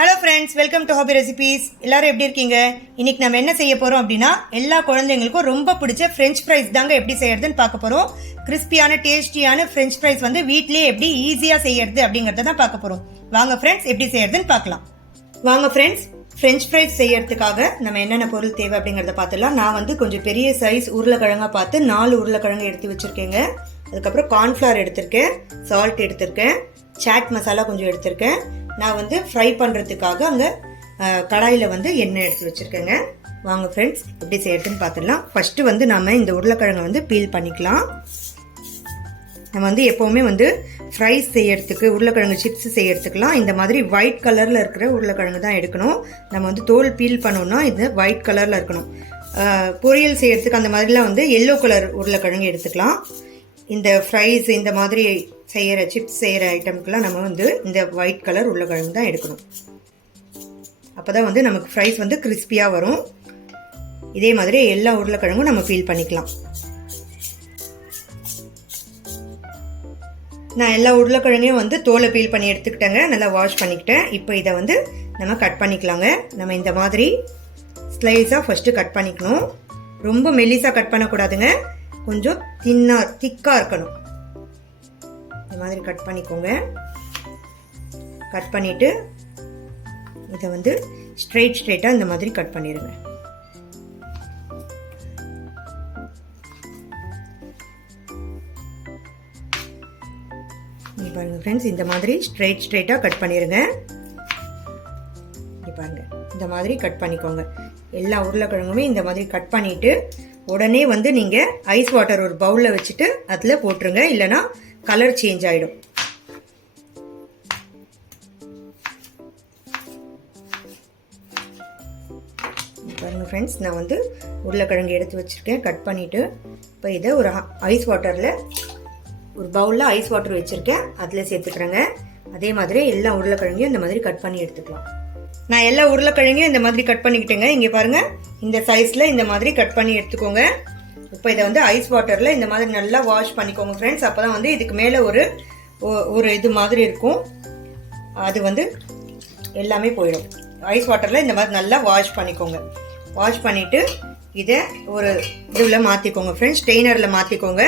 Hello friends, welcome to hobby recipes. எல்லாரும் எப்படி இருக்கீங்க? இன்னைக்கு நம்ம என்ன செய்ய போறோம் அப்படின்னா, எல்லா குழந்தைங்களுக்கும் ரொம்ப பிடிச்ச ஃப்ரெஞ்ச் ஃப்ரைஸ் தாங்க எப்படி செய்யறதுன்னு பார்க்க போறோம். கிறிஸ்பியான டேஸ்டியான ஃப்ரெஞ்ச் ஃப்ரைஸ் வந்து வீட்லயே எப்படி ஈஸியா செய்யறது அப்படிங்கறத தான் பார்க்க போறோம். வாங்க ஃப்ரெண்ட்ஸ், எப்படி செய்யறதுன்னு பார்க்கலாம். வாங்க ஃப்ரெண்ட்ஸ், ஃப்ரெஞ்ச் ஃப்ரைஸ் செய்யறதுக்காக நம்ம என்னென்ன பொருள் தேவை அப்படிங்கறத பார்த்துலாம். நான் வந்து கொஞ்சம் பெரிய சைஸ் உருளைக்கிழங்கா பார்த்து 4 உருளைக்கிழங்கு எடுத்து வச்சிருக்கேங்க. அதுக்கப்புறம் கார்ன்ஃபிளவர் எடுத்திருக்கேன், சால்ட் எடுத்திருக்கேன், சாட் மசாலா கொஞ்சம் எடுத்திருக்கேன். நான் வந்து ஃப்ரை பண்ணுறதுக்காக அங்கே கடாயில் வந்து எண்ணெய் எடுத்து வச்சுருக்கேங்க. வாங்க ஃப்ரெண்ட்ஸ், எப்படி செய்யறதுன்னு பார்த்துடலாம். ஃபஸ்ட்டு வந்து நம்ம இந்த உருளைக்கிழங்கை வந்து பீல் பண்ணிக்கலாம். நம்ம வந்து எப்போவுமே வந்து ஃப்ரைஸ் செய்யறதுக்கு, உருளைக்கிழங்கு சிப்ஸ் செய்யறதுக்குலாம் இந்த மாதிரி ஒயிட் கலரில் இருக்கிற உருளைக்கிழங்கு தான் எடுக்கணும். நம்ம வந்து தோல் பீல் பண்ணோம்னா இது ஒயிட் கலரில் இருக்கணும். பொரியல் செய்யறதுக்கு அந்த மாதிரிலாம் வந்து எல்லோ கலர் உருளைக்கிழங்கு எடுத்துக்கலாம். இந்த ஃப்ரைஸ் இந்த மாதிரி செய்கிற சிப்ஸ் செய்கிற ஐட்டம்க்குலாம் நம்ம வந்து இந்த ஒயிட் கலர் உருளைக்கிழங்கு தான் எடுக்கணும். அப்போ தான் வந்து நமக்கு ஃப்ரைஸ் வந்து கிறிஸ்பியாக வரும். இதே மாதிரி எல்லா உருளைக்கிழங்கும் நம்ம பீல் பண்ணிக்கலாம். நான் எல்லா உருளைக்கிழங்கையும் வந்து தோலை பீல் பண்ணி எடுத்துக்கிட்டேங்க. நல்லா வாஷ் பண்ணிக்கிட்டேன். இப்போ இதை வந்து நம்ம கட் பண்ணிக்கலாங்க. நம்ம இந்த மாதிரி ஸ்லைஸாக ஃபஸ்ட்டு கட் பண்ணிக்கணும். ரொம்ப மெல்லிஸாக கட் பண்ணக்கூடாதுங்க, கொஞ்சம் திக்காக இருக்கணும். இந்த மாதிரி கட் பண்ணிக்கோங்க. கட் பண்ணிவிட்டு இதை வந்து ஸ்ட்ரெயிட்டாக இந்த மாதிரி கட் பண்ணிடுங்க. இங்கே பாருங்கள் ஃப்ரெண்ட்ஸ், இந்த மாதிரி ஸ்ட்ரெயிட்டாக கட் பண்ணிடுங்க. இங்கே பாருங்கள், இந்த மாதிரி கட் பண்ணிக்கோங்க. எல்லா உருளைக்கிழங்குமே இந்த மாதிரி கட் பண்ணிவிட்டு உடனே வந்து நீங்கள் ஐஸ் வாட்டர் ஒரு பவுலில் வச்சுட்டு அதில் போட்டுருங்க, இல்லைனா கலர் சேஞ்ச் ஆகிடும். பாருங்கள் ஃப்ரெண்ட்ஸ், நான் வந்து உருளைக்கிழங்கு எடுத்து வச்சுருக்கேன், கட் பண்ணிவிட்டு இப்போ இதை ஒரு ஐஸ் வாட்டரில், ஒரு பவுலில் ஐஸ் வாட்டர் வச்சுருக்கேன், அதில் சேர்த்துக்கிறேங்க. அதே மாதிரி எல்லா உருளைக்கிழங்கையும் இந்த மாதிரி கட் பண்ணி எடுத்துக்கலாம். நான் எல்லா உருளைக்கிழங்கையும் இந்த மாதிரி கட் பண்ணிக்கிட்டேங்க. இங்கே பாருங்கள், இந்த சைஸில் இந்த மாதிரி கட் பண்ணி எடுத்துக்கோங்க. இப்போ இதை வந்து ஐஸ் வாட்டரில் இந்த மாதிரி நல்லா வாஷ் பண்ணிக்கோங்க ஃப்ரெண்ட்ஸ். அப்போ தான் வந்து இதுக்கு மேலே ஒரு இது மாதிரி இருக்கும், அது வந்து எல்லாமே போயிடும். ஐஸ் வாட்டரில் இந்த மாதிரி நல்லா வாஷ் பண்ணிக்கோங்க. வாஷ் பண்ணிவிட்டு இதை ஒரு இதில் மாற்றிக்கோங்க ஃப்ரெண்ட்ஸ், ஸ்ட்ரெயினரில் மாற்றிக்கோங்க.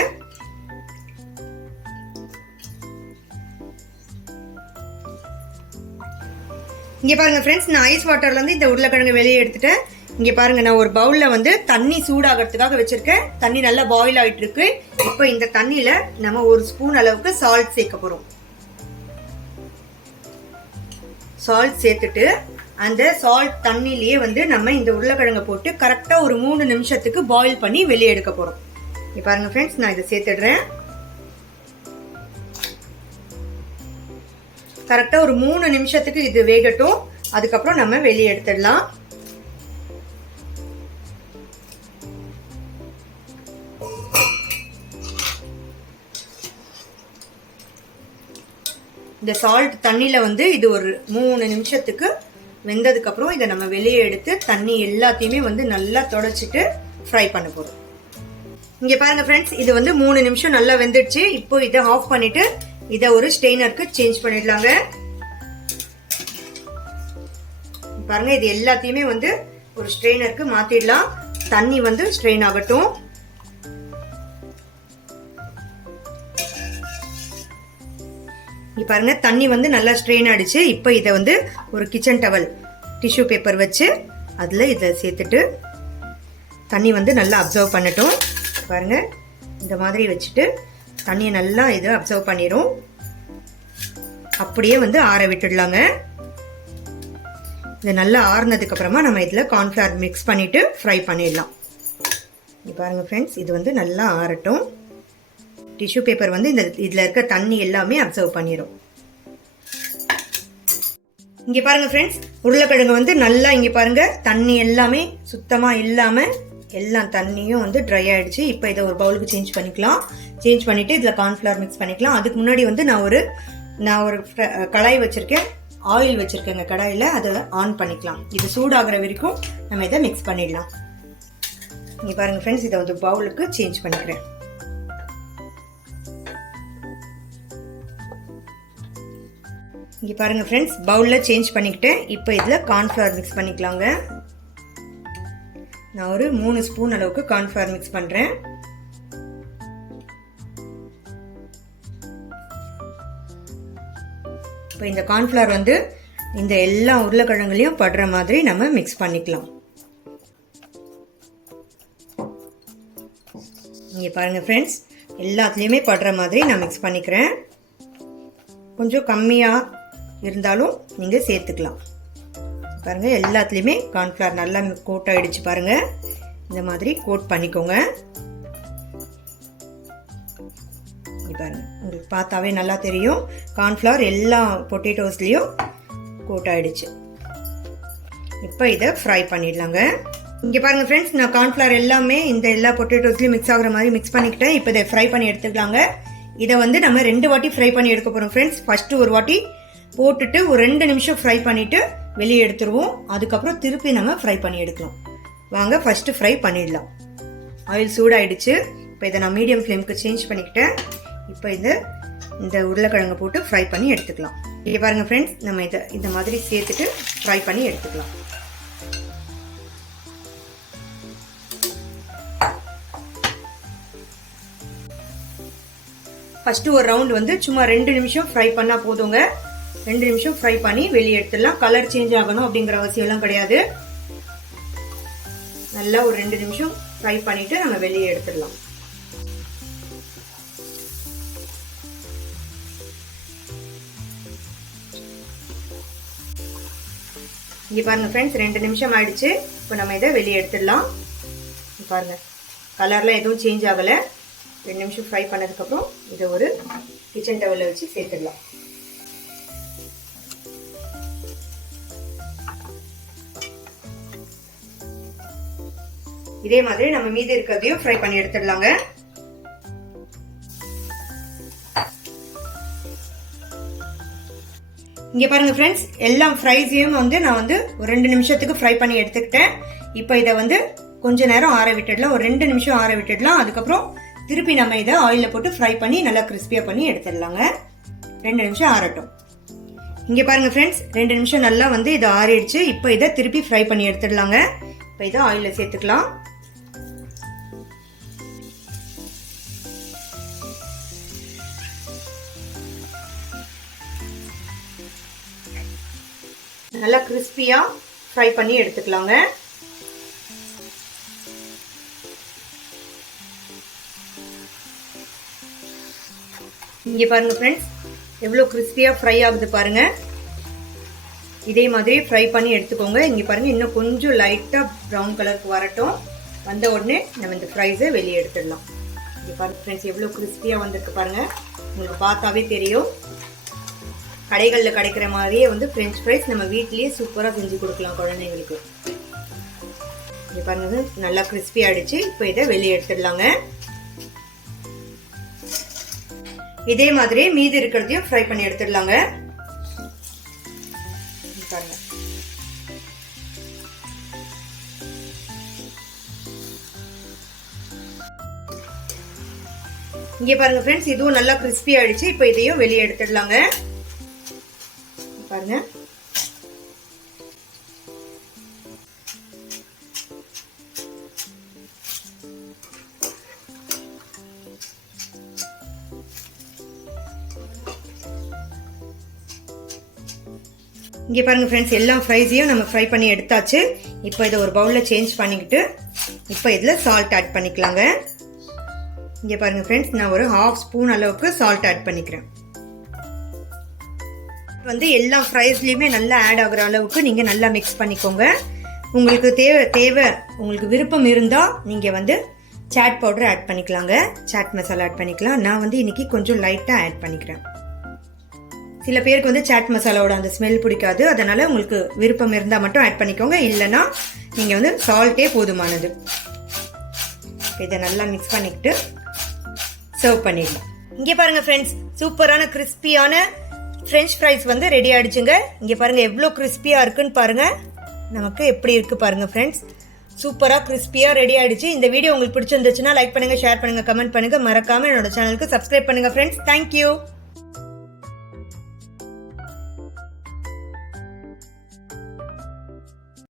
இங்கே பாருங்கள் ஃப்ரெண்ட்ஸ், நான் ஐஸ் வாட்டர்லேருந்து இந்த உருளைக்கிழங்கு வெளியே எடுத்துட்டேன். இங்கே பாருங்கள், நான் ஒரு பவுலில் வந்து தண்ணி சூடாகிறதுக்காக வச்சுருக்கேன். தண்ணி நல்லா பாயில் ஆகிட்டு இருக்கு. இப்போ இந்த தண்ணியில் நம்ம 1 ஸ்பூன் அளவுக்கு சால்ட் சேர்க்க போகிறோம். சால்ட் சேர்த்துட்டு அந்த சால்ட் தண்ணியிலேயே வந்து நம்ம இந்த உருளைக்கிழங்கை போட்டு கரெக்டாக ஒரு 3 நிமிஷத்துக்கு பாயில் பண்ணி வெளியே எடுக்க போகிறோம். இங்கே பாருங்கள் ஃப்ரெண்ட்ஸ், நான் இதை சேர்த்துடுறேன். கரெக்டாக ஒரு 3 நிமிஷத்துக்கு இது வேகட்டும். அதுக்கப்புறம் நம்ம வெளியே எடுத்துடலாம். இந்த சால்ட் தண்ணியில் வந்து இது ஒரு 3 நிமிஷத்துக்கு வெந்ததுக்கப்புறம் இதை நம்ம வெளியே எடுத்து தண்ணி எல்லாத்தையுமே வந்து நல்லா தொடச்சிட்டு ஃப்ரை பண்ண போகிறோம். இங்கே பாருங்கள் ஃப்ரெண்ட்ஸ், இது வந்து 3 நிமிஷம் நல்லா வெந்துடுச்சு. இப்போ இதை ஆஃப் பண்ணிவிட்டு இதை ஒரு ஸ்ட்ரெயினருக்கு சேஞ்ச் பண்ணிடலாங்க. பாருங்க, இது எல்லாத்தையுமே வந்து ஒரு ஸ்ட்ரெயினருக்கு மாத்திடலாம். தண்ணி வந்து ஸ்ட்ரெயின் ஆகட்டும். பாருங்க, தண்ணி வந்து நல்லா ஸ்ட்ரெயின் ஆயிடுச்சு. இப்போ இதை வந்து ஒரு கிச்சன் டவல், டிஷ்யூ பேப்பர் வச்சு அதில் இதை சேர்த்துட்டு தண்ணி வந்து நல்லா அப்சர்வ் பண்ணட்டும். பாருங்க, இந்த மாதிரி வச்சுட்டு தண்ணியை நல்லா இது அப்சர்வ் பண்ணிடும். அப்படியே வந்து ஆற விட்டுடலாங்க. இது நல்லா ஆறுனதுக்கு அப்புறமா நம்ம இதில் கார்ன்ஃபிளவர் மிக்ஸ் பண்ணிட்டு ஃப்ரை பண்ணிடலாம். இங்கே பாருங்கள் ஃப்ரெண்ட்ஸ், இது வந்து நல்லா ஆறட்டும். டிஷ்யூ பேப்பர் வந்து இதில் இருக்க தண்ணி எல்லாமே அப்சர்வ் பண்ணிடும். இங்கே பாருங்கள் ஃப்ரெண்ட்ஸ், உருளைக்கிழங்கு வந்து நல்லா இங்கே பாருங்கள் தண்ணி எல்லாமே சுத்தமாக இல்லாமல் எல்லா தண்ணியும் வந்து ட்ரை ஆகிடுச்சு. இப்போ இதை ஒரு பவுலுக்கு சேஞ்ச் பண்ணிக்கலாம். சேஞ்ச் பண்ணிவிட்டு இதில் கார்ன்ஃபிளவர் மிக்ஸ் பண்ணிக்கலாம். அதுக்கு முன்னாடி வந்து நான் ஒரு கடாய் வச்சுருக்கேன், ஆயில் வச்சுருக்கேங்க கடாயில். அதை ஆன் பண்ணிக்கலாம். இது சூடாகிற வரைக்கும் நம்ம இதை மிக்ஸ் பண்ணிடலாம். இங்கே பாருங்கள் ஃப்ரெண்ட்ஸ், இதை வந்து பவுலுக்கு சேஞ்ச் பண்ணிக்கிறேன். இங்கே பாருங்கள் ஃப்ரெண்ட்ஸ், பவுலில் சேஞ்ச் பண்ணிக்கிட்டேன். இப்போ இதில் கார்ன்ஃப்ளவர் மிக்ஸ் பண்ணிக்கலாங்க. நான் ஒரு 3 ஸ்பூன் அளவுக்கு கார்ன்ஃப்ளவர் மிக்ஸ் பண்ணுறேன். இப்போ இந்த கார்ன்ஃப்ளவர் வந்து இந்த எல்லா உருளைக்கிழங்குலையும் படுற மாதிரி நம்ம மிக்ஸ் பண்ணிக்கலாம். இங்கே பாருங்கள் ஃப்ரெண்ட்ஸ், எல்லாத்துலேயுமே படுற மாதிரி நான் மிக்ஸ் பண்ணிக்கிறேன். கொஞ்சம் கம்மியாக இருந்தாலும் நீங்கள் சேர்த்துக்கலாம். பாருங்கள், எல்லாத்துலேயுமே கார்ன்ஃப்ளவர் நல்லா கோட் ஆகிடுச்சு. பாருங்கள், இந்த மாதிரி கோட் பண்ணிக்கோங்க. பாருங்கள், உங்களுக்கு பார்த்தாவே நல்லா தெரியும் கார்ன்ஃப்ளவர் எல்லா பொட்டேட்டோஸ்லேயும் கோட் ஆகிடுச்சு. இப்போ இதை ஃப்ரை பண்ணிடலாங்க. இங்கே பாருங்கள் ஃப்ரெண்ட்ஸ், நான் கார்ன்ஃப்ளவர் எல்லாமே இந்த எல்லா பொட்டேட்டோஸ்லையும் மிக்ஸ் ஆகிற மாதிரி மிக்ஸ் பண்ணிக்கிட்டேன். இப்போ இதை ஃப்ரை பண்ணி எடுத்துக்கலாங்க. இதை வந்து நம்ம 2 வாட்டி ஃப்ரை பண்ணி எடுக்க போகிறோம் ஃப்ரெண்ட்ஸ். ஃபஸ்ட்டு ஒரு வாட்டி போட்டுட்டு ஒரு 2 நிமிஷம் ஃப்ரை பண்ணிவிட்டு வெளியே எடுத்துருவோம். அதுக்கப்புறம் திருப்பி நம்ம ஃப்ரை பண்ணி எடுக்கலாம். வாங்க ஃபஸ்ட்டு ஃப்ரை பண்ணிடலாம். ஆயில் சூடாயிடுச்சு. இப்போ இதை நான் மீடியம் ஃப்ளேமுக்கு சேஞ்ச் பண்ணிக்கிட்டேன். இப்போ இந்த உருளைக்கிழங்கு போட்டு ஃப்ரை பண்ணி எடுத்துக்கலாம். இங்கே பாருங்கள் ஃப்ரெண்ட்ஸ், நம்ம இதை இந்த மாதிரி சேர்த்துட்டு ஃப்ரை பண்ணி எடுத்துக்கலாம். ஃபஸ்ட்டு ஒரு ரவுண்ட் வந்து சும்மா 2 நிமிஷம் ஃப்ரை பண்ணால் போதுங்க. 2 நிமிஷம் ஃப்ரை பண்ணி வெளியே எடுத்துடலாம். கலர் சேஞ்ச் ஆகணும் அப்படிங்கிற அவசியம்லாம் கிடையாது. நல்லா ஒரு 2 நிமிஷம் ஃப்ரை பண்ணிட்டு நம்ம வெளியே எடுத்துடலாம். இங்கே பாருங்க ஃப்ரெண்ட்ஸ், 2 நிமிஷம் ஆயிடுச்சு. இப்போ நம்ம இதை வெளியே எடுத்துடலாம். பாருங்க, கலர்லாம் எதுவும் சேஞ்ச் ஆகலை. 2 நிமிஷம் ஃப்ரை பண்ணதுக்கப்புறம் இதை ஒரு கிச்சன் டவலில் வச்சு சேர்த்துடலாம். இதே மாதிரி நம்ம மீதி இருக்கிறதையும் ஃப்ரை பண்ணி எடுத்துடலாங்க. இங்கே பாருங்க ஃப்ரெண்ட்ஸ், எல்லா ஃப்ரைஸையும் வந்து நான் வந்து ஒரு 2 நிமிஷத்துக்கு ஃப்ரை பண்ணி எடுத்துக்கிட்டேன். இப்போ இதை வந்து கொஞ்ச நேரம் ஆற விட்டுடலாம். ஒரு 2 நிமிஷம் ஆற விட்டுடலாம். அதுக்கப்புறம் திருப்பி நம்ம இதை ஆயிலில் போட்டு ஃப்ரை பண்ணி நல்லா கிறிஸ்பியாக பண்ணி எடுத்துடலாங்க. 2 நிமிஷம் ஆறட்டும். இங்கே பாருங்க ஃப்ரெண்ட்ஸ், 2 நிமிஷம் நல்லா வந்து இதை ஆறிடுச்சு. இப்போ இதை திருப்பி ஃப்ரை பண்ணி எடுத்துடலாங்க. இப்போ இதை ஆயிலில் சேர்த்துக்கலாம். நல்லா கிறிஸ்பியாக ஃப்ரை பண்ணி எடுத்துக்கலாங்க. இங்கே பாருங்க ஃப்ரெண்ட்ஸ், எவ்வளோ கிறிஸ்பியாக ஃப்ரை ஆகுது பாருங்க. இதே மாதிரி ஃப்ரை பண்ணி எடுத்துக்கோங்க. இங்கே பாருங்க, இன்னும் கொஞ்சம் லைட்டாக ப்ரௌன் கலருக்கு வரட்டும். வந்த உடனே நம்ம இந்த ஃப்ரைஸை வெளியே எடுத்துடலாம். இங்கே பாருங்க ஃப்ரெண்ட்ஸ், எவ்வளோ கிறிஸ்பியாக வந்திருக்கு பாருங்க. உங்களுக்கு பார்த்தாவே தெரியும். கடைகளில் கிடைக்கிற மாதிரியே வந்து ஃப்ரெஞ்ச் ஃப்ரைஸ் நம்ம வீட்லேயே சூப்பராக செஞ்சு கொடுக்கலாம் குழந்தைங்களுக்கு. இங்கே பாருங்க, நல்லா கிறிஸ்பி ஆகிடுச்சு. இப்போ இதை வெளியே எடுத்துடலாங்க. இதே மாதிரி மீதி இருக்கிறதையும் ஃப்ரை பண்ணி எடுத்துடலாங்க. பாருங்க, இங்கே பாருங்க ஃப்ரெண்ட்ஸ், இதுவும் நல்லா கிறிஸ்பி ஆயிடுச்சு. இப்போ இதையும் வெளியே எடுத்துடலாங்க. பாருங்க, இங்கே பாருங்க ஃப்ரெண்ட்ஸ், எல்லா ஃப்ரைஸையும் நம்ம ஃப்ரை பண்ணி எடுத்தாச்சு. இப்போ இதை ஒரு பவுலில் சேஞ்ச் பண்ணிக்கிட்டு இப்போ இதில் சால்ட் ஆட் பண்ணிக்கலாங்க. இங்கே பாருங்க ஃப்ரெண்ட்ஸ், நான் ஒரு 1/2 ஸ்பூன் அளவுக்கு சால்ட் ஆட் பண்ணிக்கிறேன். வந்து எல்லா ஃப்ரைஸ்லையுமே நல்லா ஆட் ஆகுற அளவுக்கு நீங்கள் நல்லா மிக்ஸ் பண்ணிக்கோங்க. உங்களுக்கு தேவை உங்களுக்கு விருப்பம் இருந்தால் நீங்கள் வந்து சாட் பவுடர் ஆட் பண்ணிக்கலாங்க. சாட் மசாலா ஆட் பண்ணிக்கலாம். நான் வந்து இன்னைக்கு கொஞ்சம் லைட்டாக ஆட் பண்ணிக்கிறேன். சில பேருக்கு வந்து சாட் மசாலாவோட அந்த ஸ்மெல் பிடிக்காது. அதனால் உங்களுக்கு விருப்பம் இருந்தால் மட்டும் ஆட் பண்ணிக்கோங்க. இல்லைன்னா நீங்கள் வந்து சால்ட்டே போதுமானது. இதை நல்லா மிக்ஸ் பண்ணிக்கிட்டு சர்வ் பண்ணிடலாம். இங்கே பாருங்கள் ஃப்ரெண்ட்ஸ், சூப்பரான கிறிஸ்பியான ஃப்ரெஞ்ச் ஃப்ரைஸ் வந்து ரெடி ஆகிடுச்சுங்க. இங்கே பாருங்கள் எவ்வளோ கிறிஸ்பியாக இருக்குன்னு பாருங்கள். நமக்கு எப்படி இருக்குது பாருங்கள் ஃப்ரெண்ட்ஸ். சூப்பராக கிறிஸ்பியாக ரெடி ஆகிடுச்சு. இந்த வீடியோ உங்களுக்கு பிடிச்சிருந்துச்சுன்னா லைக் பண்ணுங்கள், ஷேர் பண்ணுங்கள், கமெண்ட் பண்ணுங்கள். மறக்காமல் என்னோட சேனலுக்கு சப்ஸ்கிரைப் பண்ணுங்கள் ஃப்ரெண்ட்ஸ். தேங்க்யூ.